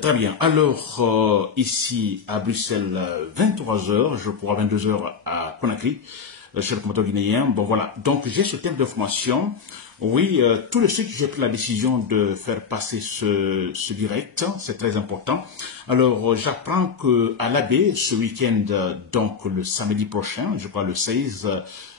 Très bien. Alors, ici à Bruxelles, 23 heures, je pourrais 22 heures à Conakry, chez le commandant guinéen. Bon, voilà. Donc, j'ai ce thème d'information. Oui, tout de suite, j'ai pris la décision de faire passer ce direct. C'est très important. Alors, j'apprends que à l'AB, ce week-end, donc le samedi prochain, je crois le 16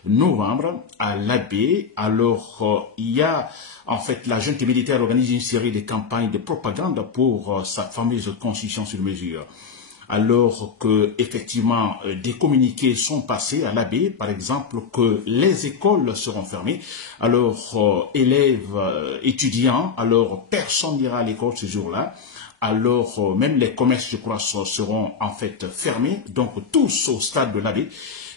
novembre, à l'AB, alors, il y a en fait, la junte militaire organise une série de campagnes de propagande pour sa fameuse constitution sur mesure. Alors que, effectivement, des communiqués sont passés à l'AB, par exemple, que les écoles seront fermées. Alors, élèves, étudiants, alors personne n'ira à l'école ce jour-là. Alors, même les commerces, je crois, seront en fait fermés. Donc, tous au stade de l'AB.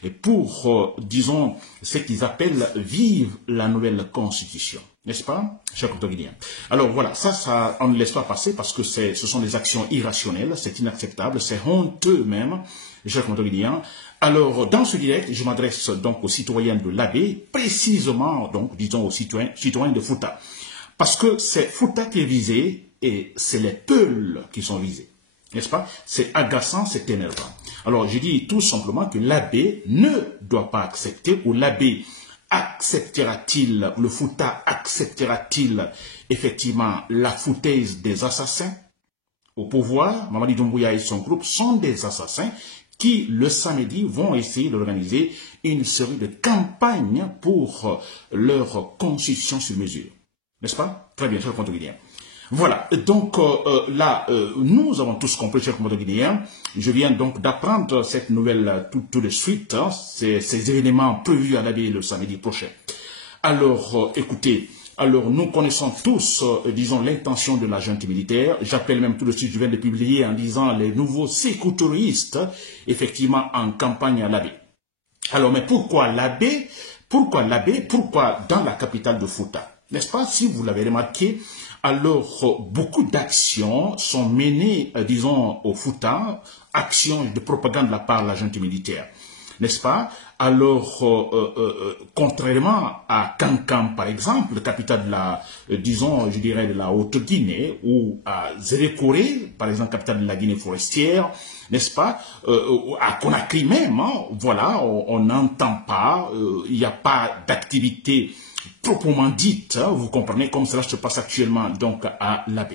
Et pour, disons, ce qu'ils appellent vivre la nouvelle constitution. N'est-ce pas, chers Guinéens? Alors voilà, ça, on ne laisse pas passer parce que ce sont des actions irrationnelles, c'est inacceptable, c'est honteux même, chers Guinéens. Alors, dans ce direct, je m'adresse donc aux citoyens de l'AB, précisément, donc, disons aux citoyens de Fouta. Parce que c'est Fouta qui est visé et c'est les Peuls qui sont visés. N'est-ce pas? C'est agaçant, c'est énervant. Alors, je dis tout simplement que l'AB ne doit pas accepter, ou l'AB acceptera-t-il, le Fouta acceptera-t-il effectivement la foutaise des assassins au pouvoir? Mamadi Doumbouya et son groupe sont des assassins qui, le samedi, vont essayer d'organiser une série de campagnes pour leur constitution sur mesure. N'est-ce pas? Très bien, cher compte guinéen. Voilà, donc là, nous avons tous compris, chers compatriotes guinéens. Je viens donc d'apprendre cette nouvelle tout de suite, hein, ces événements prévus à l'AB le samedi prochain. Alors, écoutez, alors nous connaissons tous, disons, l'intention de la junte militaire. J'appelle même tout de suite, je viens de publier en disant les nouveaux sécouristes, effectivement, en campagne à l'AB. Alors, mais pourquoi l'AB? Pourquoi l'AB? Pourquoi dans la capitale de Fouta? N'est-ce pas? Si vous l'avez remarqué, alors beaucoup d'actions sont menées, disons, au Fouta, actions de propagande de la part de la junte militaire. N'est-ce pas? Alors, contrairement à Kankan, par exemple, capitale de la, disons, je dirais, de la Haute-Guinée, ou à Zérékoré, par exemple, capitale de la Guinée forestière, n'est-ce pas? À Conakry même, hein, voilà, on n'entend pas, il n'y a pas d'activité proprement dite, hein, vous comprenez, comme cela se passe actuellement donc à l'AB.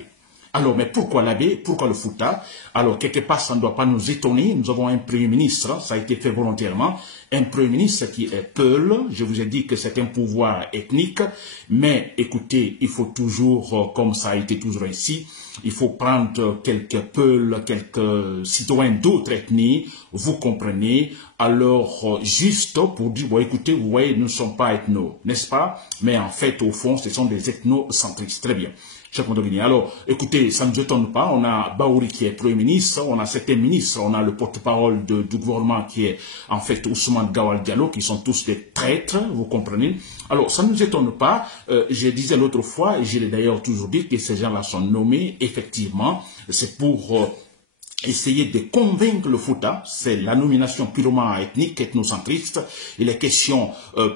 Alors, mais pourquoi l'AB? Pourquoi le Fouta? Alors, quelque part, ça ne doit pas nous étonner. Nous avons un Premier ministre, ça a été fait volontairement, un Premier ministre qui est Peul. Je vous ai dit que c'est un pouvoir ethnique, mais écoutez, il faut toujours, comme ça a été toujours ainsi, il faut prendre quelques Peuls, quelques citoyens d'autres ethnies, vous comprenez, alors juste pour dire, bon, écoutez, vous voyez, nous ne sommes pas ethnos, n'est-ce pas? Mais en fait, au fond, ce sont des ethnocentristes. Très bien. Alors, écoutez, ça ne nous étonne pas. On a Baouri qui est Premier ministre, on a certains ministres, on a le porte-parole du gouvernement qui est en fait Ousmane Gawal Diallo, qui sont tous des traîtres, vous comprenez. Alors, ça ne nous étonne pas. Je disais l'autre fois, et je l'ai d'ailleurs toujours dit, que ces gens-là sont nommés, effectivement, c'est pour essayer de convaincre le Fouta, c'est la nomination purement ethnique, ethnocentriste. Il est question,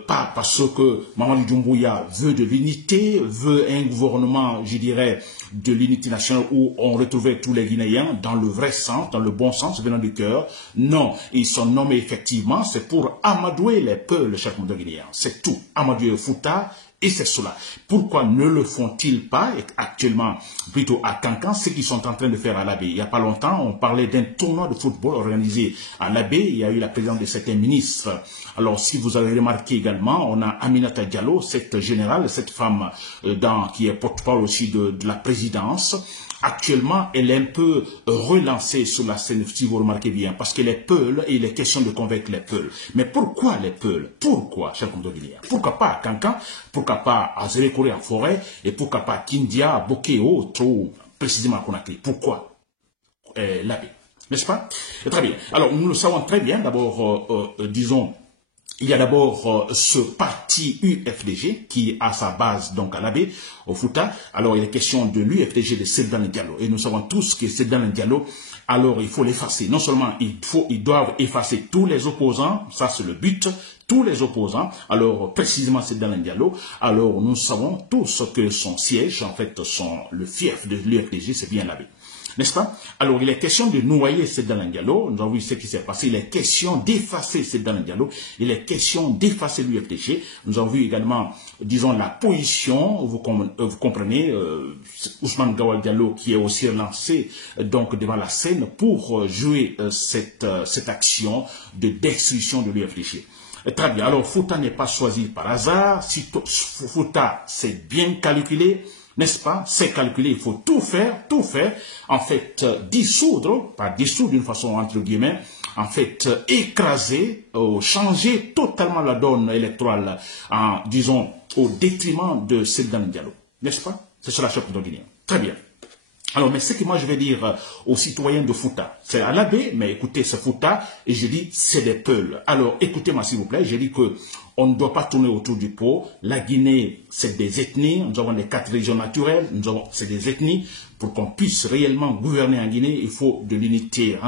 pas parce que Mamadi Doumbouya veut de l'unité, veut un gouvernement, je dirais, de l'unité nationale où on retrouvait tous les Guinéens dans le vrai sens, dans le bon sens, venant du cœur. Non, ils sont nommés effectivement, c'est pour amadouer les peuples, chers Guinéens. C'est tout, amadouer le Fouta. Et c'est cela. Pourquoi ne le font-ils pas actuellement, plutôt à Kankan, ce qu'ils sont en train de faire à l'AB? Il n'y a pas longtemps, on parlait d'un tournoi de football organisé à l'AB. Il y a eu la présence de certains ministres. Alors, si vous avez remarqué également, on a Aminata Diallo, cette générale, cette femme qui est porte-parole aussi de la présidence. Actuellement, elle est un peu relancée sur la scène, si vous remarquez bien, parce que les Peuls, et il est question de convaincre les Peuls. Mais pourquoi les Peuls? Pourquoi, chers compatriotes guinéens? Pourquoi pas à Kankan? Pourquoi pas à Zérékoré en forêt? Et pourquoi pas à Kindia, à Boké et autres, ou précisément à Conakry? Pourquoi l'AB? N'est-ce pas? Très bien. Alors, nous le savons très bien, d'abord, disons, il y a d'abord ce parti UFDG qui a sa base donc à l'AB, au Fouta. Alors il est question de l'UFDG de Seydou Diallo. Et nous savons tous que Seydou Diallo, alors il faut l'effacer. Non seulement ils doivent effacer tous les opposants, ça c'est le but, tous les opposants. Alors précisément Seydou Diallo, alors nous savons tous que son siège, en fait, le fief de l'UFDG, c'est bien l'AB. N'est-ce pas? Alors, il est question de noyer Seydina Diallo. Nous avons vu ce qui s'est passé. Il est question d'effacer Seydina Diallo. Il est question d'effacer l'UFDG. Nous avons vu également, disons, la position, vous comprenez, Ousmane Gawal Diallo qui est aussi relancé donc devant la scène pour jouer cette action de destruction de l'UFDG. Très bien. Alors, Fouta n'est pas choisi par hasard. Si Fouta, c'est bien calculé, n'est-ce pas? C'est calculé, il faut tout faire, en fait, dissoudre, pas dissoudre d'une façon entre guillemets, en fait, écraser, changer totalement la donne électorale, disons, au détriment de Seydina Diallo. N'est-ce pas? C'est cela, cher Guinéen. Très bien. Alors, mais ce que moi je vais dire aux citoyens de Fouta, c'est à l'abbé, mais écoutez, c'est Fouta, et je dis, c'est des peuls. Alors, écoutez-moi s'il vous plaît, je dis que on ne doit pas tourner autour du pot. La Guinée, c'est des ethnies, nous avons les 4 régions naturelles, c'est des ethnies. Pour qu'on puisse réellement gouverner en Guinée, il faut de l'unité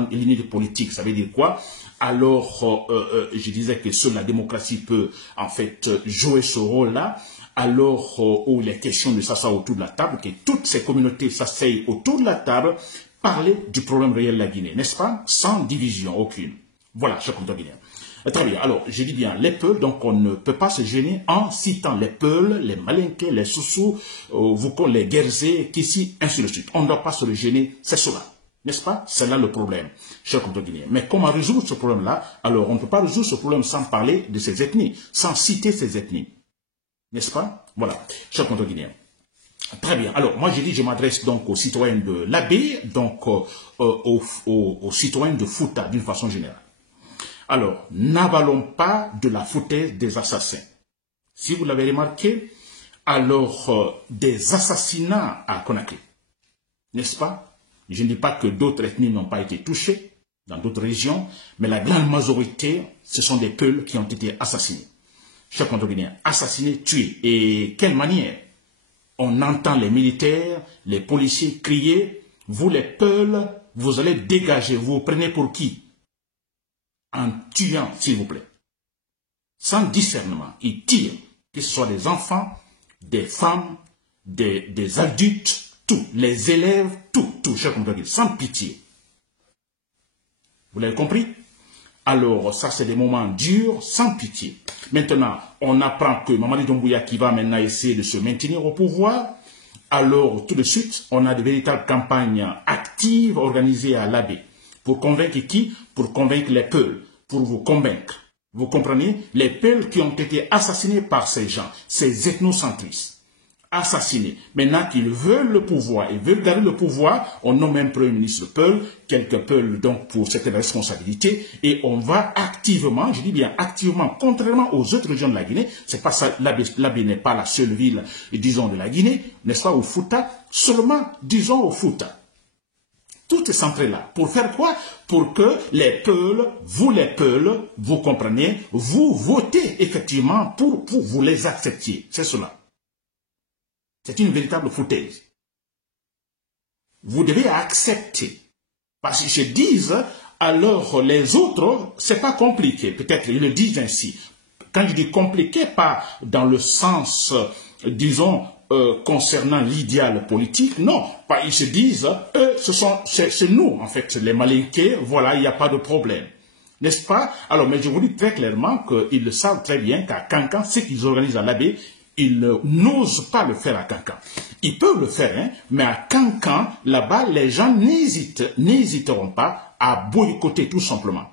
politique. Ça veut dire quoi? Alors, je disais que seule la démocratie peut, en fait, jouer ce rôle-là. Alors où il est question de s'asseoir autour de la table, que toutes ces communautés s'asseyent autour de la table, parler du problème réel de la Guinée, n'est-ce pas? Sans division aucune. Voilà, cher compteur guinéen. Très bien, alors je dis bien les Peuls, donc on ne peut pas se gêner en citant les Peuls, les Malinké, les Soussous, les Guerzé, Kissi, ainsi de suite. On ne doit pas se gêner, c'est cela. N'est-ce pas? C'est là le problème, cher compteur guinéen. Mais comment résoudre ce problème-là? Alors on ne peut pas résoudre ce problème sans parler de ces ethnies, sans citer ces ethnies. N'est-ce pas? Voilà, cher compteur guinéen. Très bien. Alors, moi, j'ai dit, je m'adresse donc aux citoyens de l'Abbé, donc aux citoyens de Fouta, d'une façon générale. Alors, n'avalons pas de la foutaise des assassins. Si vous l'avez remarqué, alors, des assassinats à Conakry. N'est-ce pas? Je ne dis pas que d'autres ethnies n'ont pas été touchées, dans d'autres régions, mais la grande majorité, ce sont des Peuls qui ont été assassinés. Chers compteur guinéen, assassinés, tués. Et quelle manière? On entend les militaires, les policiers crier, vous les Peuls, vous allez dégager, vous vous prenez pour qui? En tuant, s'il vous plaît. Sans discernement, ils tirent, que ce soit des enfants, des femmes, des adultes, tout, les élèves, tout, chers compteur guinéen, sans pitié. Vous l'avez compris? Alors, ça, c'est des moments durs, sans pitié. Maintenant, on apprend que Mamadi Doumbouya qui va maintenant essayer de se maintenir au pouvoir. Alors, tout de suite, on a de véritables campagnes actives organisées à l'Abbé. Pour convaincre qui? Pour convaincre les Peuls. Pour vous convaincre. Vous comprenez? Les Peuls qui ont été assassinés par ces gens, ces ethnocentristes. Assassinés. Maintenant qu'ils veulent le pouvoir et veulent garder le pouvoir, on nomme un premier ministre Peul, quelques Peuls donc pour certaines responsabilités, et on va activement, je dis bien activement, contrairement aux autres régions de la Guinée, c'est pas ça, l'Abbé n'est pas la seule ville, disons, de la Guinée, n'est-ce pas, au Fouta, seulement, disons, au Fouta. Tout est centré là. Pour faire quoi? Pour que les Peuls, vous comprenez, vous votez effectivement pour vous les acceptiez. C'est cela. C'est une véritable foutaise. Vous devez accepter. Parce qu'ils se disent, alors les autres, c'est pas compliqué. Peut-être ils le disent ainsi. Quand je dis compliqué, pas dans le sens, disons, concernant l'idéal politique, non. Pas, ils se disent, eux, c'est nous, en fait, les Malinké, voilà, il n'y a pas de problème. N'est-ce pas? Alors, mais je vous dis très clairement qu'ils le savent très bien qu'à Kankan, ce qu'ils organisent à l'Abbé, ils n'osent pas le faire à Kankan. Ils peuvent le faire, hein, mais à Kankan, là-bas, les gens n'hésiteront pas à boycotter tout simplement.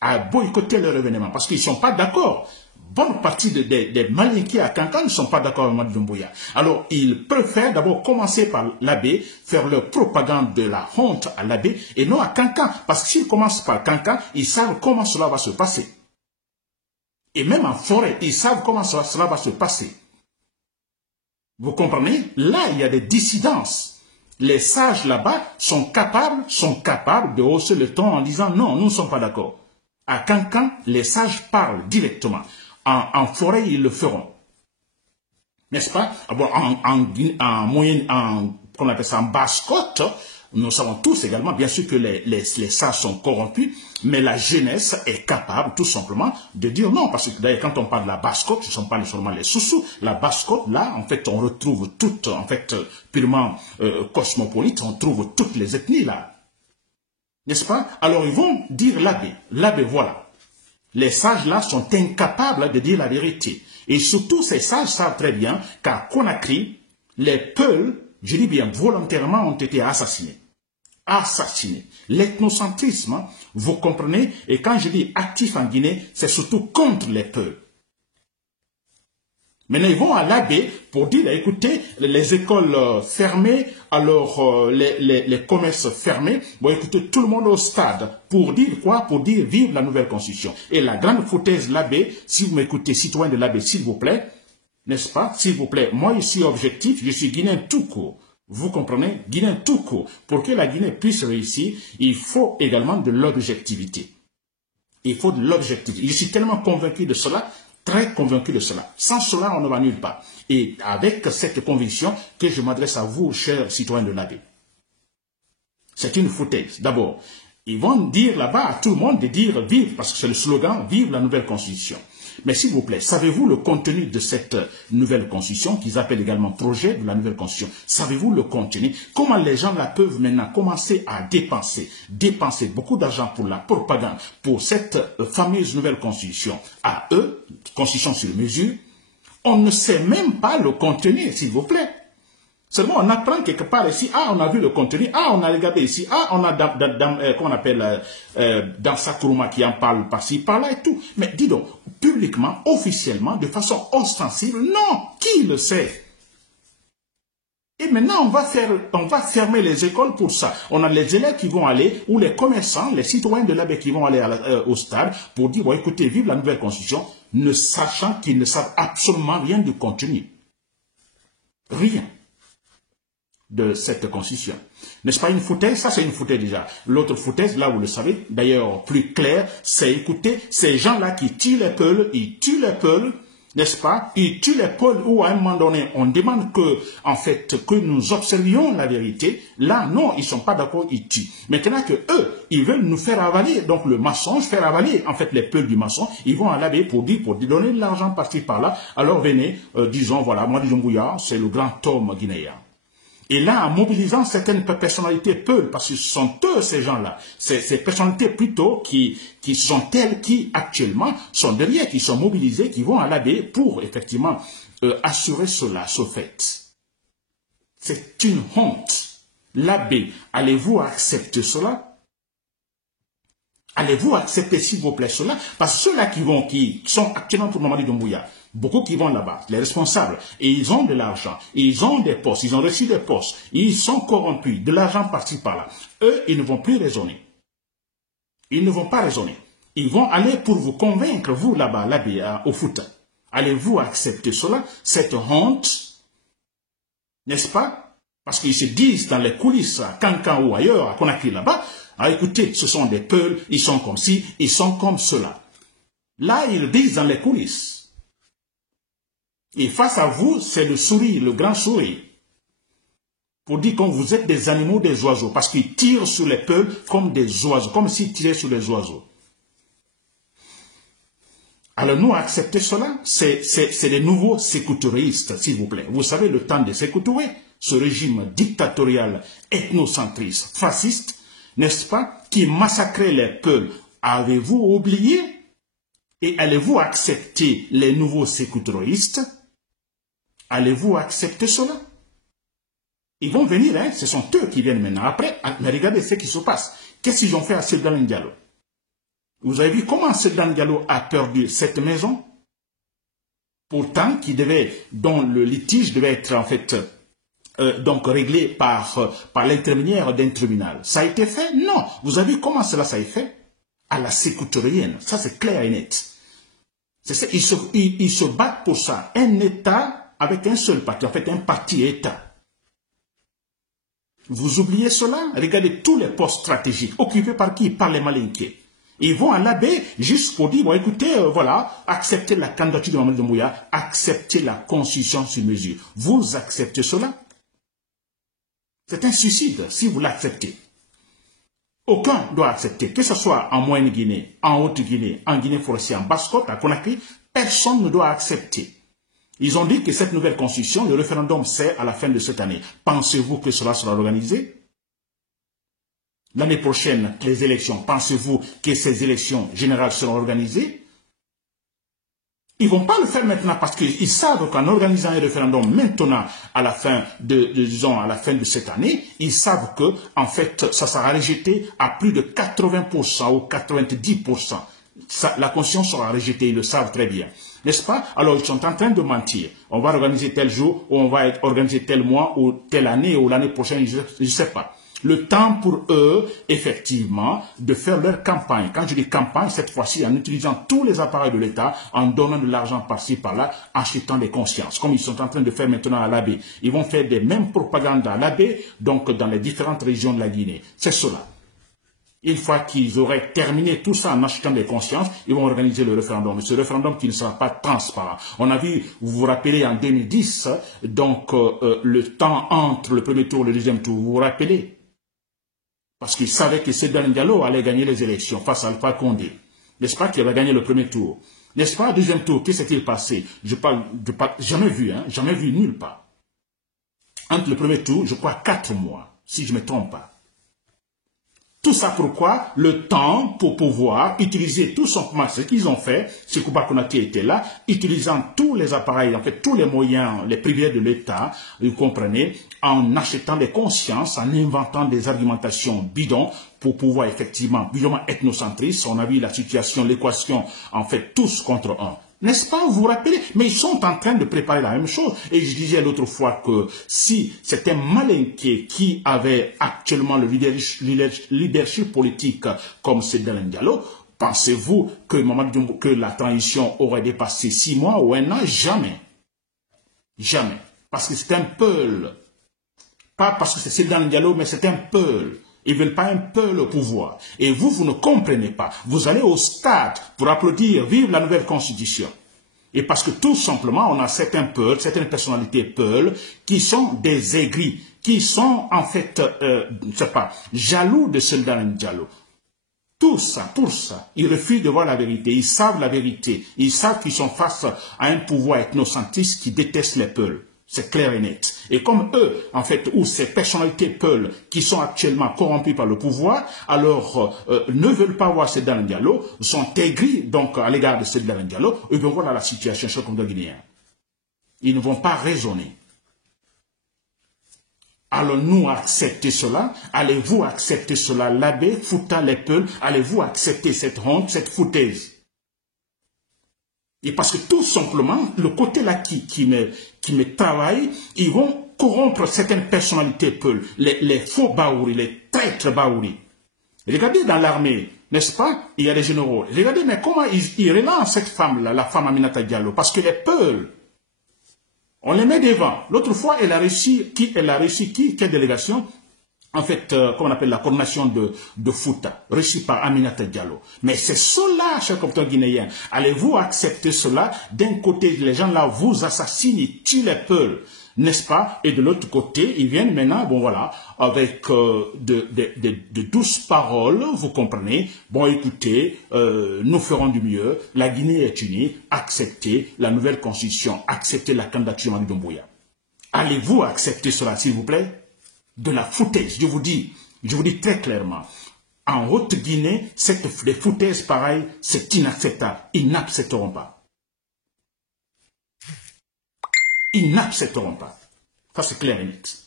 À boycotter leur événement, parce qu'ils ne sont pas d'accord. Bonne partie des Malinké à Kankan ne sont pas d'accord avec Mamadi Doumbouya. Alors, ils préfèrent d'abord commencer par l'Abbé, faire leur propagande de la honte à l'Abbé, et non à Kankan. Parce que s'ils commencent par Kankan, ils savent comment cela va se passer. Et même en forêt, ils savent comment cela va se passer. Vous comprenez? Là, il y a des dissidences. Les sages là-bas sont capables de hausser le ton en disant non, nous ne sommes pas d'accord. À Kankan, les sages parlent directement. En forêt, ils le feront. N'est-ce pas? Bon, en moyenne, on appelle ça en basse-côte, Nous savons tous également, bien sûr, que les sages sont corrompus, mais la jeunesse est capable, tout simplement, de dire non. Parce que d'ailleurs, quand on parle de la basse-côte, ce ne sont pas seulement les sous-sous. La basse-côte, là, en fait, on retrouve toutes, en fait, purement cosmopolite, on trouve toutes les ethnies, là. N'est-ce pas? Alors, ils vont dire l'abbé. L'abbé, voilà. Les sages, là, sont incapables de dire la vérité. Et surtout, ces sages savent très bien qu'à Conakry, les Peuls, je dis bien volontairement, ont été assassinés. Assassinés. L'ethnocentrisme, vous comprenez, et quand je dis actif en Guinée, c'est surtout contre les Peuls. Maintenant, ils vont à l'abbé pour dire, écoutez, les écoles fermées, alors les commerces fermés, bon, écoutez, tout le monde au stade. Pour dire quoi? Pour dire vive la nouvelle constitution. Et la grande foutaise, l'abbé, si vous m'écoutez, citoyen de l'abbé, s'il vous plaît, n'est-ce pas? S'il vous plaît, moi, je suis objectif, je suis guinéen tout court. Vous comprenez? Guinéen tout court. Pour que la Guinée puisse réussir, il faut également de l'objectivité. Il faut de l'objectivité. Je suis tellement convaincu de cela, très convaincu de cela. Sans cela, on ne va nulle part. Et avec cette conviction que je m'adresse à vous, chers citoyens de l'abbé. C'est une foutaise. D'abord, ils vont dire là-bas à tout le monde de dire vive, parce que c'est le slogan, vive la nouvelle constitution. Mais s'il vous plaît, savez-vous le contenu de cette nouvelle constitution, qu'ils appellent également projet de la nouvelle constitution? Savez-vous le contenu? Comment les gens là peuvent maintenant commencer à dépenser beaucoup d'argent pour la propagande, pour cette fameuse nouvelle constitution à eux, constitution sur mesure? On ne sait même pas le contenu, s'il vous plaît. Seulement, on apprend quelque part ici, on a vu le contenu, on a regardé ici, on a comment on appelle, dans Sakuruma qui en parle par-ci, par-là et tout. Mais dis donc, publiquement, officiellement, de façon ostensible, non, qui le sait? Et maintenant, on va fermer les écoles pour ça. On a les élèves qui vont aller, ou les commerçants, les citoyens de l'abbé qui vont aller au stade pour dire, bon, écoutez, vive la nouvelle constitution, ne sachant qu'ils ne savent absolument rien du contenu. Rien de cette constitution. N'est-ce pas une foutaise? Ça, c'est une foutaise déjà. L'autre foutaise, là, vous le savez, d'ailleurs, plus clair, c'est, écoutez, ces gens-là qui tuent les Peuls, ils tuent les Peuls, n'est-ce pas? Ils tuent les Peuls où, à un moment donné, on demande que, en fait, que nous observions la vérité. Là, non, ils sont pas d'accord, ils tuent. Maintenant que eux, ils veulent nous faire avaler, donc le mensonge, faire avaler, en fait, les Peuls du mensonge, ils vont à l'abbé pour donner de l'argent par-ci, par-là. Alors, venez, disons, voilà, Mamadi Doumbouya, c'est le grand homme guinéen. Et là, en mobilisant certaines personnalités Peuls, parce que ce sont eux, ces gens-là, ces personnalités plutôt qui sont telles qui, actuellement, sont derrière, qui sont mobilisées, qui vont à l'abbé pour, effectivement, assurer cela, ce fait. C'est une honte. L'abbé, allez-vous accepter cela? Allez-vous accepter, s'il vous plaît, cela? Parce que ceux-là qui sont actuellement pour Mamadi Doumbouya, beaucoup qui vont là-bas, les responsables, et ils ont de l'argent, ils ont des postes, ils ont reçu des postes, ils sont corrompus, de l'argent par-ci par-là. Eux, ils ne vont plus raisonner. Ils ne vont pas raisonner. Ils vont aller pour vous convaincre, vous là-bas, l'abbé, au foot. Allez-vous accepter cela, cette honte? N'est-ce pas? Parce qu'ils se disent dans les coulisses, à Cancan ou ailleurs, à Conakry là-bas, écoutez, ce sont des Peuls, ils sont comme ci, ils sont comme cela. Là, ils disent dans les coulisses. Et face à vous, c'est le sourire, le grand sourire. Pour dire que vous êtes des animaux, des oiseaux. Parce qu'ils tirent sur les Peuls comme des oiseaux, comme s'ils tiraient sur les oiseaux. Alors nous, accepter cela, c'est des nouveaux sécouturistes, s'il vous plaît. Vous savez, le temps de sécouturer, ce régime dictatorial, ethnocentriste, fasciste, n'est-ce pas, qui massacrait les Peuls. Avez-vous oublié? Et allez-vous accepter les nouveaux sécouturistes? Allez-vous accepter cela? Ils vont venir, hein? Ce sont eux qui viennent maintenant. Après, regardez ce qui se passe. Qu'est-ce qu'ils ont fait à Sedan Diallo? Vous avez vu comment Sedan Diallo a perdu cette maison? Pourtant, dont le litige devait être en fait donc réglé par l'intermédiaire d'un tribunal. Ça a été fait? Non. Vous avez vu comment cela s'est fait? À la sécouterienne. Ça, c'est clair et net. Ils se battent pour ça. Un État avec un seul parti, en fait un parti-État. Vous oubliez cela? Regardez tous les postes stratégiques occupés par qui? Par les Malinqués. Ils vont à l'abbé juste pour dire, bon écoutez, voilà, acceptez la candidature de Mamadi Doumbouya, acceptez la constitution sur mesure. Vous acceptez cela? C'est un suicide si vous l'acceptez. Aucun doit accepter, que ce soit en Moyenne-Guinée, en Haute-Guinée, en Guinée-Forestière, en Basse-Côte, à Conakry, personne ne doit accepter. Ils ont dit que cette nouvelle constitution, le référendum, c'est à la fin de cette année. Pensez-vous que cela sera organisé? L'année prochaine, les élections, pensez-vous que ces élections générales seront organisées? Ils ne vont pas le faire maintenant parce qu'ils savent qu'en organisant un référendum maintenant à la fin disons à la fin de cette année, ils savent que en fait ça sera rejeté à plus de 80% ou 90%. La Constitution sera rejetée, ils le savent très bien. N'est-ce pas? Alors ils sont en train de mentir. On va organiser tel jour, ou on va organiser tel mois, ou telle année, ou l'année prochaine, je ne sais pas. Le temps pour eux, effectivement, de faire leur campagne. Quand je dis campagne, cette fois-ci, en utilisant tous les appareils de l'État, en donnant de l'argent par-ci, par-là, achetant des consciences, comme ils sont en train de faire maintenant à l'Abbé. Ils vont faire des mêmes propagandes à l'Abbé, donc dans les différentes régions de la Guinée. C'est cela. Une fois qu'ils auraient terminé tout ça en achetant des consciences, ils vont organiser le référendum. Ce référendum qui ne sera pas transparent. On a vu, vous vous rappelez, en 2010, donc le temps entre le premier tour et le deuxième tour, vous vous rappelez? Parce qu'ils savaient que Sedan Diallo allait gagner les élections face à Alpha Condé. N'est-ce pas qu'il avait gagné le premier tour? N'est-ce pas, deuxième tour, qu'est-ce qui s'est passé? Je parle, jamais vu, jamais vu nulle part. Entre le premier tour, je crois 4 mois, si je ne me trompe pas. Tout ça pourquoi? Le temps pour pouvoir utiliser tout simplement ce qu'ils ont fait, ce que Kouba Konaté était là, utilisant tous les appareils, en fait tous les moyens, les privilèges de l'État, vous comprenez, en achetant des consciences, en inventant des argumentations bidons pour pouvoir effectivement, bidonnement ethnocentristes, on a vu la situation, l'équation, en fait tous contre un. N'est-ce pas, vous vous rappelez? Mais ils sont en train de préparer la même chose. Et je disais l'autre fois que si c'était Malinké qui avait actuellement le leadership politique comme Sedan Diallo, pensez-vous que la transition aurait dépassé 6 mois ou 1 an? Jamais. Jamais. Parce que c'est un peul. Pas parce que c'est Sedan Diallo, mais c'est un peul. Ils ne veulent pas un peuple au pouvoir. Et vous, vous ne comprenez pas. Vous allez au stade pour applaudir, vive la nouvelle constitution. Et parce que tout simplement, on a certains peuples, certaines personnalités peuples, qui sont des aigris, qui sont en fait, je ne sais pas, jaloux de Sedan Diallo. Tout ça, pour ça, ils refusent de voir la vérité. Ils savent la vérité. Ils savent qu'ils sont face à un pouvoir ethnocentriste qui déteste les peuples. C'est clair et net. Et comme eux, en fait, ou ces personnalités peuples qui sont actuellement corrompues par le pouvoir, alors ne veulent pas voir Sedan Diallo, sont aigris donc à l'égard de Sedan Diallo, ils vont voir la situation chez les Guinéens. Ils ne vont pas raisonner. Allons-nous accepter cela? Allez-vous accepter cela? L'Abbé, Fouta, les peuples, allez-vous accepter cette honte, cette foutaise? Et parce que tout simplement, le côté là qui me travaille, ils vont corrompre certaines personnalités peuples, les faux Baouri, les traîtres Baouri. Regardez dans l'armée, n'est-ce pas? Il y a des généraux. Regardez, mais comment ils relancent cette femme-là, la femme Aminata Diallo? Parce que les peuples, on les met devant. L'autre fois, elle a réussi, quelle délégation? En fait, comme on appelle la coordination de Fouta, réussie par Aminata Diallo. Mais c'est cela, chers compatriotes guinéens. Allez-vous accepter cela? D'un côté, les gens là vous assassinent, ils tuent les peuples, n'est-ce pas? Et de l'autre côté, ils viennent maintenant, bon voilà, avec de douces paroles, vous comprenez? Bon, écoutez, nous ferons du mieux. La Guinée est unie. Acceptez la nouvelle constitution. Acceptez la candidature de Mamadi Doumbouya. Allez-vous accepter cela, s'il vous plaît? De la foutaise, je vous dis très clairement, en Haute-Guinée, des foutaises pareilles, c'est inacceptable. Ils n'accepteront pas. Ils n'accepteront pas. Ça, c'est clair et net.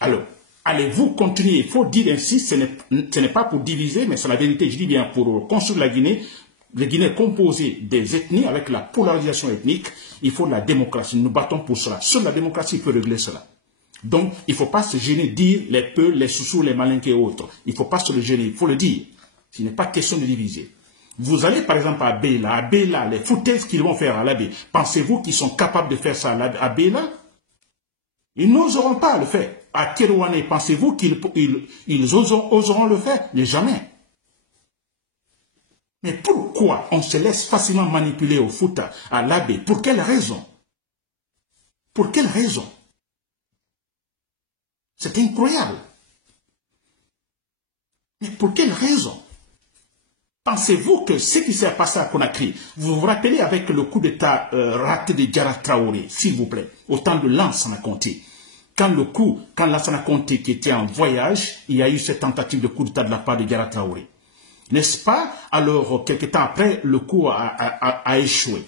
Alors, allez-vous continuer? Il faut dire ainsi, ce n'est pas pour diviser, mais c'est la vérité, je dis bien, pour construire la Guinée. La Guinée est composée des ethnies, avec la polarisation ethnique, il faut de la démocratie. Nous battons pour cela. Seule la démocratie peut régler cela. Donc, il ne faut pas se gêner de dire les peu, les sous-sous, les malinqués et autres. Il ne faut pas se le gêner, il faut le dire. Ce n'est pas question de diviser. Vous allez par exemple à Béla, les foutaises qu'ils vont faire à l'Abbé, pensez-vous qu'ils sont capables de faire ça à Béla? Ils n'oseront pas le faire. À Kérouané, pensez-vous qu'ils oseront le faire? Mais jamais. Mais pourquoi on se laisse facilement manipuler au Fouta, à l'Abbé? Pour quelle raison? Pour quelle raison? C'est incroyable. Mais pour quelle raison? Pensez-vous que ce qui s'est passé à Conakry, vous vous rappelez avec le coup d'État raté de Diarra Traoré, s'il vous plaît, au temps de Lansana Conté. Quand Lansana Conté qui était en voyage, il y a eu cette tentative de coup d'État de la part de Diarra Traoré. N'est-ce pas? Alors, quelques temps après, le coup a échoué.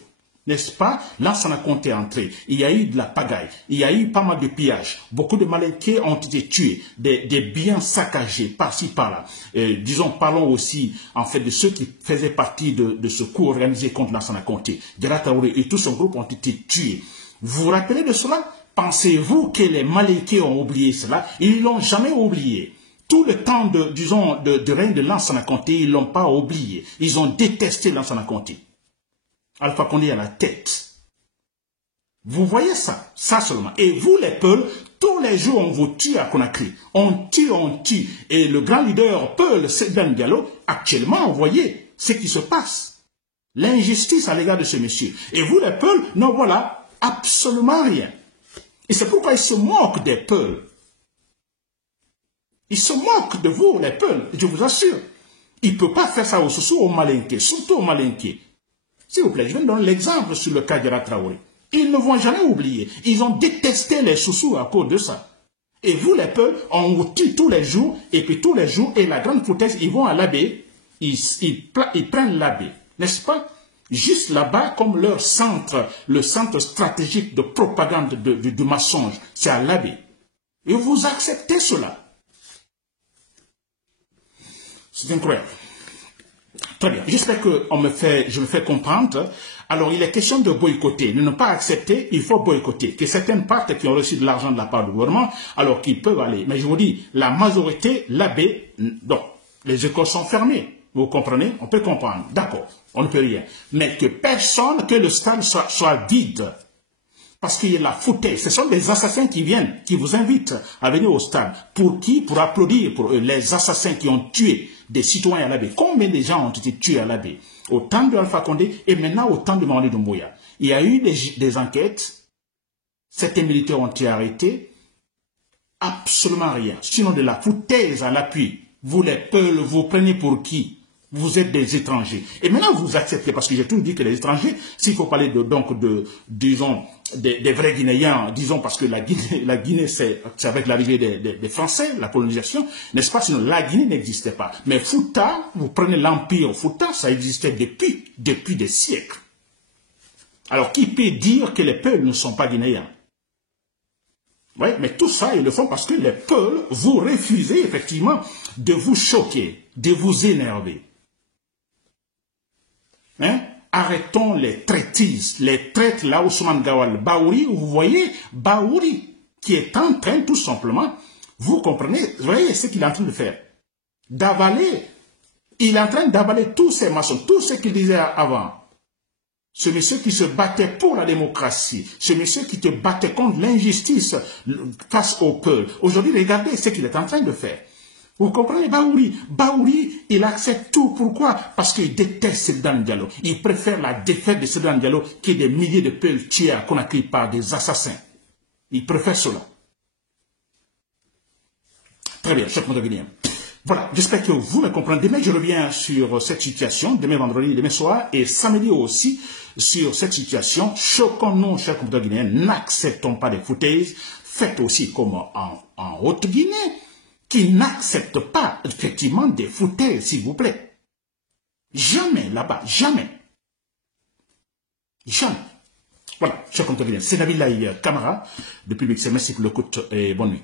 N'est-ce pas? Lansana Conté est entré. Il y a eu de la pagaille. Il y a eu pas mal de pillages. Beaucoup de Malinqués ont été tués. Des biens saccagés par-ci, par-là. Disons, parlons aussi, en fait, de ceux qui faisaient partie de ce coup organisé contre Lansana Conté. Diarra Traoré et tout son groupe ont été tués. Vous vous rappelez de cela? Pensez-vous que les Malinqués ont oublié cela? Ils ne l'ont jamais oublié. Tout le temps de règne de Lansana Conté, ils ne l'ont pas oublié. Ils ont détesté Lansana Conté. Alpha Condé à la tête. Vous voyez ça? Ça seulement. Et vous, les Peuls, tous les jours, on vous tue à Conakry. On tue. Et le grand leader Peul, Sedan Diallo, actuellement, vous voyez ce qui se passe. L'injustice à l'égard de ce monsieur. Et vous, les Peuls, non, voilà, absolument rien. Et c'est pourquoi ils se moquent des Peuls. Ils se moquent de vous, les Peuls, je vous assure. Ils ne peuvent pas faire ça aux Soussous, aux Malinqués, surtout aux Malinqués. S'il vous plaît, je vais donner l'exemple sur le cas de Diarra Traoré. Ils ne vont jamais oublier. Ils ont détesté les Soussous à cause de ça. Et vous, les Peuls, on vous tue tous les jours, et puis tous les jours, et la grande foutaise, ils vont à l'abbé, ils prennent l'abbé, n'est-ce pas? Juste là-bas, comme leur centre, le centre stratégique de propagande du mensonge, c'est à l'abbé. Et vous acceptez cela. C'est incroyable. Très bien. J'espère que je me fais comprendre. Alors, il est question de boycotter. Ne pas accepter, il faut boycotter. Que certaines parties qui ont reçu de l'argent de la part du gouvernement, alors qu'ils peuvent aller. Mais je vous dis, la majorité, l'abbé, donc, les écoles sont fermées. Vous comprenez? On peut comprendre. D'accord. On ne peut rien. Mais que personne, que le stade soit vide. Parce qu'il y a la foutaise. Ce sont des assassins qui viennent, qui vous invitent à venir au stade. Pour qui? Pour applaudir pour eux. Les assassins qui ont tué des citoyens à l'abbé. Combien de gens ont été tués à l'abbé? Au temps de Alpha Condé et maintenant au temps de Mamadi Doumbouya. Il y a eu des enquêtes. Certains militaires ont été arrêtés. Absolument rien. Sinon de la foutaise à l'appui. Vous les Peuls, vous prenez pour qui? Vous êtes des étrangers. Et maintenant, vous acceptez, parce que j'ai toujours dit que les étrangers, s'il faut parler disons, des vrais Guinéens, disons, parce que la Guinée c'est avec l'arrivée des Français, la colonisation, n'est-ce pas? Sinon, la Guinée n'existait pas. Mais Fouta, vous prenez l'Empire Fouta, ça existait depuis des siècles. Alors, qui peut dire que les peuples ne sont pas guinéens? Oui, mais tout ça, ils le font parce que les peuples, vous refusez effectivement de vous choquer, de vous énerver. Hein? Arrêtons les traîtrises, les traîtres là, Ousmane Gawal, Baouri, vous voyez, Baouri, qui est en train tout simplement, vous comprenez, vous voyez ce qu'il est en train de faire, d'avaler, il est en train d'avaler tous ces maçons, tout ce qu'il disait avant. Ce monsieur qui se battait pour la démocratie, ce monsieur qui te battait contre l'injustice face au peuple. Aujourd'hui, regardez ce qu'il est en train de faire. Vous comprenez, Baouri, il accepte tout. Pourquoi? Parce qu'il déteste Sedan Diallo. Il préfère la défaite de Sedan Diallo que des milliers de peuples tués à Conakry par des assassins. Il préfère cela. Très bien, chers Guinéens. Voilà, j'espère que vous me comprenez. Demain, je reviens sur cette situation, demain vendredi, demain soir, et samedi aussi, sur cette situation. Choquons-nous, chers compatriotes guinéens, n'acceptons pas des foutaises. Faites aussi comme en Haute-Guinée, qui n'acceptent pas effectivement des foutaises, s'il vous plaît. Jamais là-bas, jamais. Jamais. Voilà, chers compatriotes guinéens, c'est Nabil Laï Camara, depuis Luxembourg, merci pour l'écoute et bonne nuit.